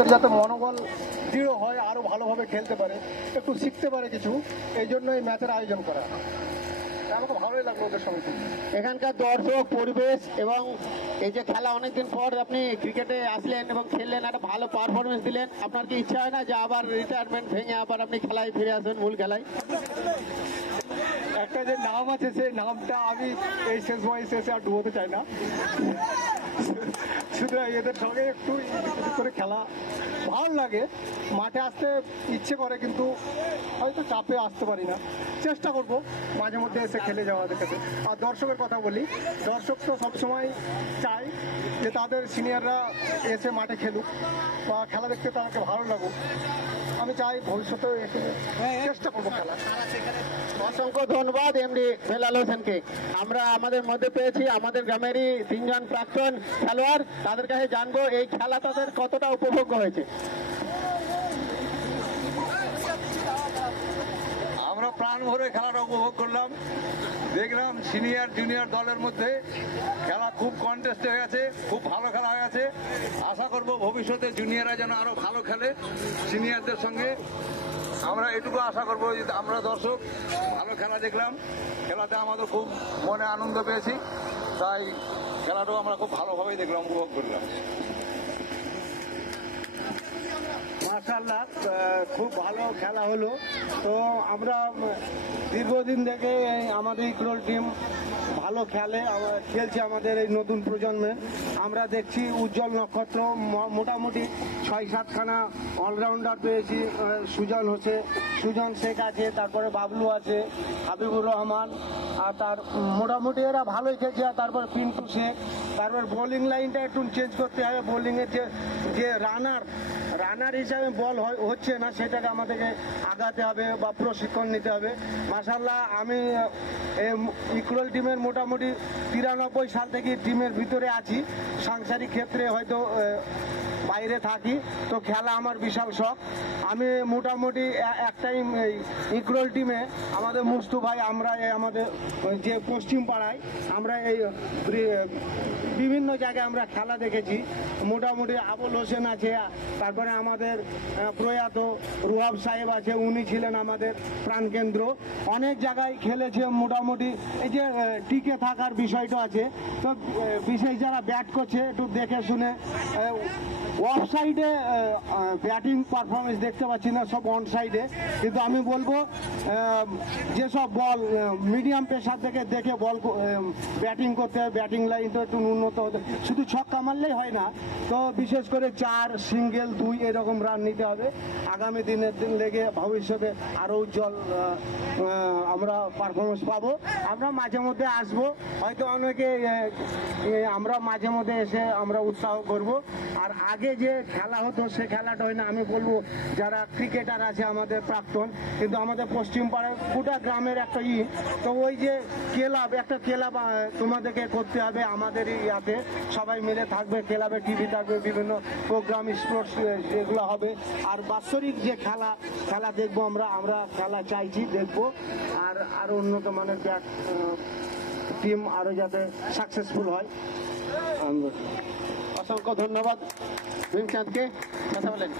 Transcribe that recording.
দর্শকদের যাতে মনোবল দৃঢ় হয়, আরো ভালোভাবে খেলতে পারে, একটু শিখতে পারে কিছু, এই জন্য এই ম্যাচের আয়োজন করা। আমাকে ভালোই লাগলো ওদের সঙ্গে। এখানকার দর্শক, পরিবেশ এবং এই যে খেলা, অনেকদিন পর আপনি ক্রিকেটে আসলেন এবং খেললেন, একটা ভালো পারফরমেন্স দিলেন, আপনার কি ইচ্ছা হয় না যে আবার রিটায়ারমেন্ট ভেঙে আবার আপনি খেলায় ফিরে আসবেন, মূল খেলায়? একটা যে নাম আছে সেই নামটা আমি এই শেষ বয়সে এসে আর ডুবোতে চাই না। শুধু এদের সঙ্গে একটু করে খেলা ভালো লাগে, মাঠে আসতে ইচ্ছে করে, কিন্তু হয়তো চাপে আসতে পারি না। চেষ্টা করব মাঝে মধ্যে এসে খেলে যাওয়া দেখতে। আর দর্শকের কথা বলি, দর্শক তো সবসময় চায় যে তাদের সিনিয়ররা এসে মাঠে খেলুক বা খেলা দেখতে তাদেরকে ভালো লাগুক। আমি চাই ভবিষ্যতেও এসে চেষ্টা করবো খেলা। অসংখ্য ধন্যবাদ এমডি বেলাল হোসেনকে। আমরা আমাদের মধ্যে পেয়েছি আমাদের গ্রামেরই 3 জন প্রাক্তন খেলোয়াড়, তাদের কাছে জানবো এই খেলা তাদের কতটা উপভোগ্য হয়েছে। আমরা প্রাণ ভরে খেলাটা উপভোগ করলাম, দেখলাম সিনিয়র জুনিয়র দলের মধ্যে খেলা খুব কন্টেস্ট হয়ে গেছে, খুব ভালো খেলা হয়ে গেছে। আশা করব ভবিষ্যতে জুনিয়ররা যেন আরো ভালো খেলে সিনিয়রদের সঙ্গে। আমরা এটুকু আশা করবো যে আমরা দর্শক ভালো খেলা দেখলাম, খেলাতে আমাদের খুব মনে আনন্দ পেয়েছি, তাই খেলাটাও আমরা খুব ভালোভাবেই দেখলাম, উপভোগ করলাম। মাশাআল্লাহ, খুব ভালো খেলা হলো। তো আমরা দীর্ঘদিন থেকে আমাদের ইকরোল টিম ভালো খেলছে, আমাদের এই নতুন প্রজন্মের। আমরা দেখছি উজ্জ্বল নক্ষত্র, মোটামুটি 6-7খানা অলরাউন্ডার পেয়েছি। সুজন শেখ আছে, তারপরে বাবলু আছে, হাবিবুর রহমান, আর তার মোটামুটি এরা ভালোই খেলছে। আর তারপর পিন্টু শেখ। তারপর বোলিং লাইনটা একটু চেঞ্জ করতে হবে, বোলিংয়ের যে রানার হিসাবে বল হচ্ছে না, সেটাকে আমাদেরকে আগাতে হবে বা প্রশিক্ষণ নিতে হবে। মাশাআল্লাহ, আমি ইকরোল টিমের মোটামুটি 93 সাল থেকে টিমের ভিতরে আছি। সাংসারিক ক্ষেত্রে হয়তো বাইরে থাকি, তো খেলা আমার বিশাল শখ। আমি মোটামুটি একটাই ইকরোল টিমে আমাদের মুস্তু ভাই, আমরা আমাদের যে পশ্চিম পাড়ায় আমরা এই বিভিন্ন জায়গায় আমরা খেলা দেখেছি। মোটামুটি আবুল হোসেন আছে, তারপরে আমাদের প্রয়াত রুহাব সাহেব আছে, উনি ছিলেন আমাদের প্রাণকেন্দ্র। অনেক জায়গায় খেলেছে। মোটামুটি এই যে টিকে থাকার বিষয়টা আছে, তো বিশেষ যারা ব্যাট করছে একটু দেখে শুনে। অফ সাইডে ব্যাটিং পারফরমেন্স দেখতে পাচ্ছি না, সব অন সাইডে। কিন্তু আমি বলবো যেসব বল মিডিয়াম পেসার থেকে দেখে বল ব্যাটিং করতে হবে, ব্যাটিং লাইন তো একটু উন্নত হতে, শুধু ছক্কা মারলেই হয় না। তো বিশেষ করে 4 সিঙ্গেল 2 এরকম রান নিতে হবে। আগামী দিনের লেগে ভবিষ্যতে আরো উজ্জ্বল আমরা পারফরমেন্স পাবো। আমরা মাঝে মধ্যে আসবো, হয়তো অনেকে আমরা মাঝে মধ্যে এসে আমরা উৎসাহ করব। আর আগে যে খেলা হতো সে খেলাটা হয় না। আমি বলবো যারা ক্রিকেটার আছে আমাদের প্রাক্তন, কিন্তু আমাদের পশ্চিম পাড়ায় গোটা গ্রামের একটা তো ওই যে একটা ক্লাব তোমাদেরকে করতে হবে আমাদেরই ইয়াতে, সবাই মিলে থাকবে, ক্লাবে টিভি থাকবে, বিভিন্ন প্রোগ্রাম স্পোর্টস এগুলো হবে। আর বাৎসরিক যে খেলা দেখবো আমরা খেলা চাইছি, দেখবো। আর আরো উন্নত মানের টিম আরো যাতে সাকসেসফুল হয়। অসংখ্য ধন্যবাদ ভীমচাঁদকে। কথা বলেন।